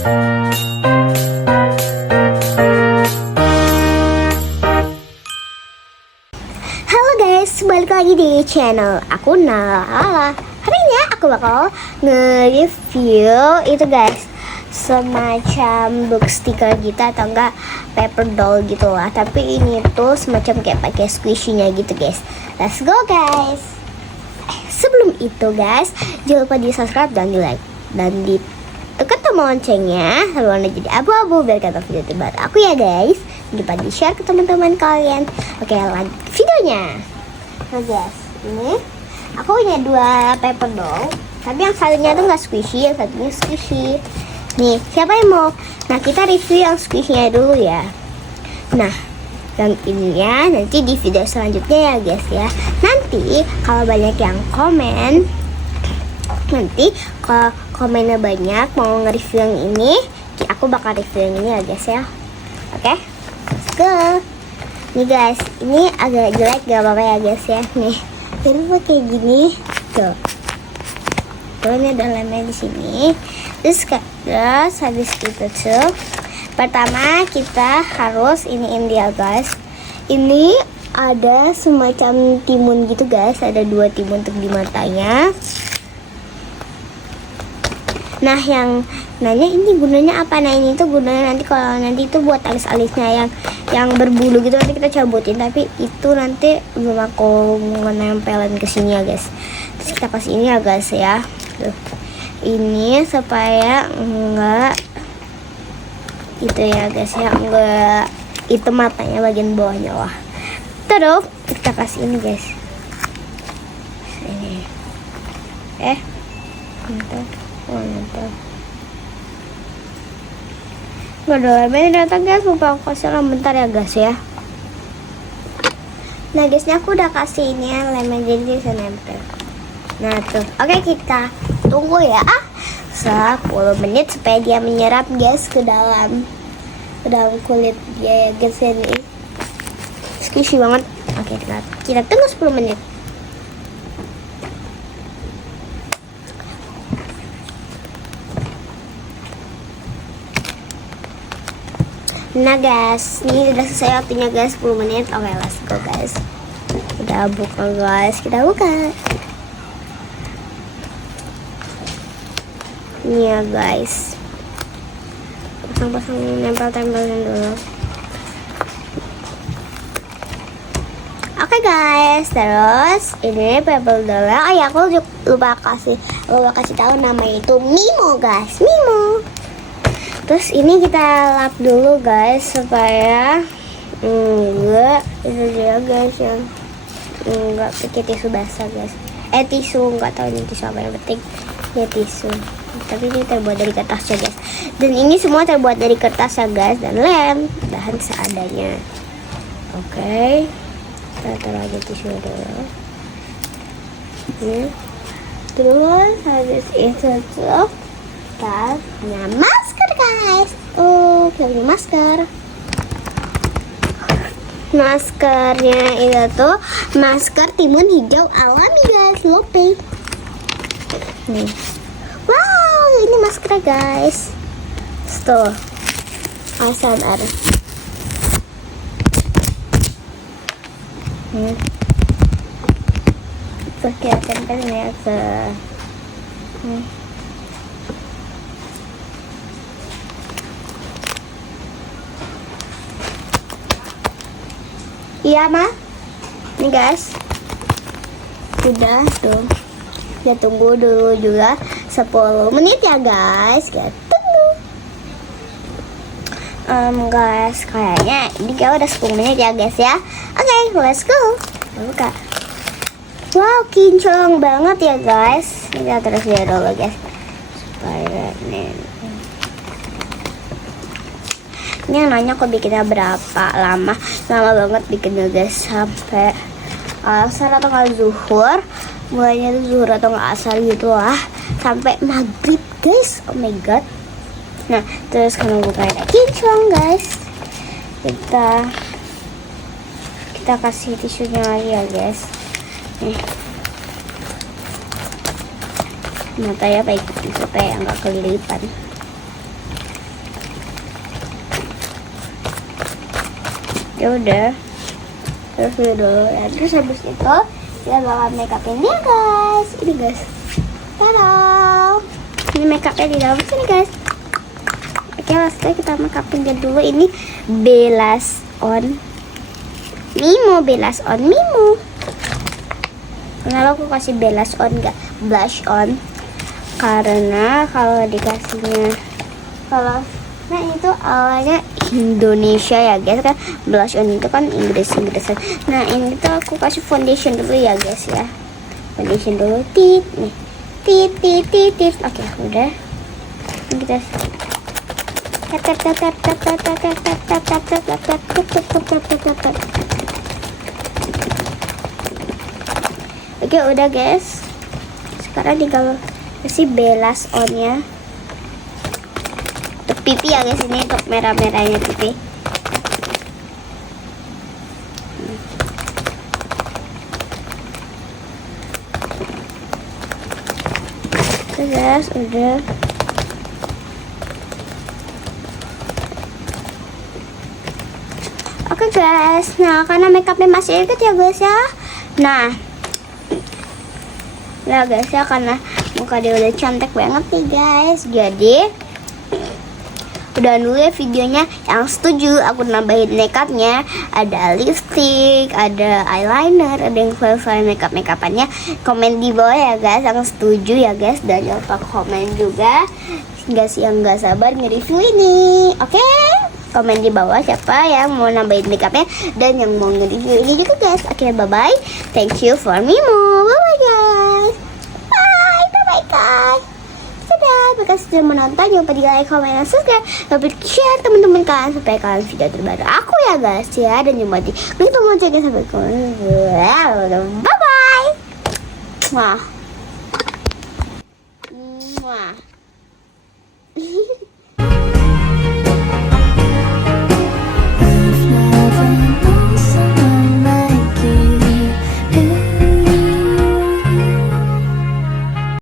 Halo guys, balik lagi di channel aku Nala. Hari ini aku bakal nge-review itu guys, semacam book sticker gitu atau enggak paper doll gitu lah. Tapi ini tuh semacam kayak pakai squishy-nya gitu guys. Let's go guys. Sebelum itu guys, jangan lupa di subscribe dan di like dan di tekan tombol loncengnya lalu jadi abu-abu biar kata video terbaru aku ya guys. Jangan lupa di share ke teman-teman kalian. Oke, lanjut videonya. Nah guys, ini aku punya dua paper doll, tapi yang satunya tuh nggak squishy, yang satunya squishy. Nih, siapa yang mau? Nah, kita review yang squishy-nya dulu ya. Nah, yang ini ya nanti di video selanjutnya ya guys ya. Nanti kalau banyak yang komen, nanti kalau komennya banyak mau nge-review yang ini, aku bakal review yang ini ya guys ya. Oke, let's go. Nih guys, ini agak jelek gak apa-apa ya guys ya. Nih, jadi buat kayak gini tuh. Tuh ini ada lemnya di sini. Terus habis itu tuh, pertama kita harus iniin dia guys. Ini ada semacam timun gitu guys. Ada dua timun untuk di matanya. Nah, yang nanya ini gunanya apa? Nah, ini tuh gunanya nanti kalau nanti itu buat alis-alisnya yang berbulu gitu nanti kita cabutin. Tapi itu nanti belum aku nempelin ke sini ya guys. Terus kita kasih ini ya guys ya. Tuh. Ini supaya enggak itu ya guys ya, enggak itu matanya bagian bawahnya lah. Terus kita kasih ini guys. Ini. Bentar. Nggak ada lemnya datang guys, lupa aku kasih lem bentar ya guys ya. Nah guysnya aku udah kasih ini ya lemnya jadi bisa nempel. Nah tuh, oke kita tunggu ya 10 menit supaya dia menyerap guys ke dalam kulit dia ya guys ya. Ini squishy banget. Oke, kita tunggu 10 menit. Nah guys, ini udah selesai waktunya guys, 10 menit. Oke, let's go guys. Udah buka guys, kita buka. Ini ya guys, pasang nempel-tempelin dulu. Oke guys, terus ini paper doll. Oh ya, aku lupa kasih tahu nama itu Mimo guys, Mimo. Terus ini kita lap dulu guys supaya enggak itu dia guys yang enggak pakai tisu basah guys. Tisu enggak tahu ini tisu apa yang penting ya tisu. Tapi ini terbuat dari kertas ya guys. Dan ini semua terbuat dari kertas ya guys dan lem bahan seadanya. Oke. Kita taruh aja tisu dulu. Terus habis itu tuh kita punya masker guys. Kita punya masker. Maskernya itu tuh masker timun hijau alami guys, Lope. Nih. Wow, ini masker guys. Tuh. ASMR. Terus kita tempelin ya ke iya mah. Nih guys. Udah tuh. Ya tunggu dulu juga 10 menit ya guys. Kita tunggu. Guys, kayaknya ini udah 10 menit ya guys ya. Oke, let's go. Buka. Wow, kinclong banget ya guys. Kita terus ya dulu guys. Supaya nih. Ini yang nanya kok bikinnya berapa lama. Lama banget bikinnya guys, sampai asar atau nggak zuhur. Mulainya tuh zuhur atau nggak asar gitu lah, sampai maghrib guys. Oh my god. Nah terus kalau buka ada kinclong guys, kita kasih tisunya lagi ya guys. Mata ya baik supaya nggak kelilipan. Ya udah, terus dulu. Ya, terus habis itu kita bakal make upin dia guys. Ini guys, halo, ini make upnya di dalam sini guys. Oke, langsung kita make upin dia dulu. Ini Blush on Mimo, Blush on Mimo. Kenapa aku kasih blush on gak blush on? Karena kalau dikasihnya nah itu awalnya Indonesia ya guys, kan blush on itu kan Inggrisan. Nah ini tuh aku kasih foundation dulu ya guys ya. Foundation dulu, tit nih, tit. Oke, udah. Ini kita Oke, udah guys. Sekarang tinggal kasih blush on-nya. Untuk pipi ya guys, ini untuk merah-merahnya pipi. Oke guys, udah. Oke guys, nah karena makeupnya masih ikut ya guys ya. Nah ya guys ya, karena muka dia udah cantik banget nih guys, jadi udah dulu ya videonya. Yang setuju aku nambahin makeupnya, ada lipstick, ada eyeliner, ada yang file makeupannya, komen di bawah ya guys yang setuju ya guys. Dan jangan lupa komen juga guys yang nggak sabar nge-review ini. Oke, komen di bawah siapa yang mau nambahin makeupnya dan yang mau nge-review ini juga guys. Oke, bye bye, thank you for Mimo, bye bye guys, bye guys. Terima kasih sudah menonton. Jangan lupa di like, comment, dan subscribe. Jangan lupa di share teman-teman kalian supaya kalian video terbaru aku ya guys ya. Dan jangan lupa di klik tombol loncengnya sampai bye bye. Mwah.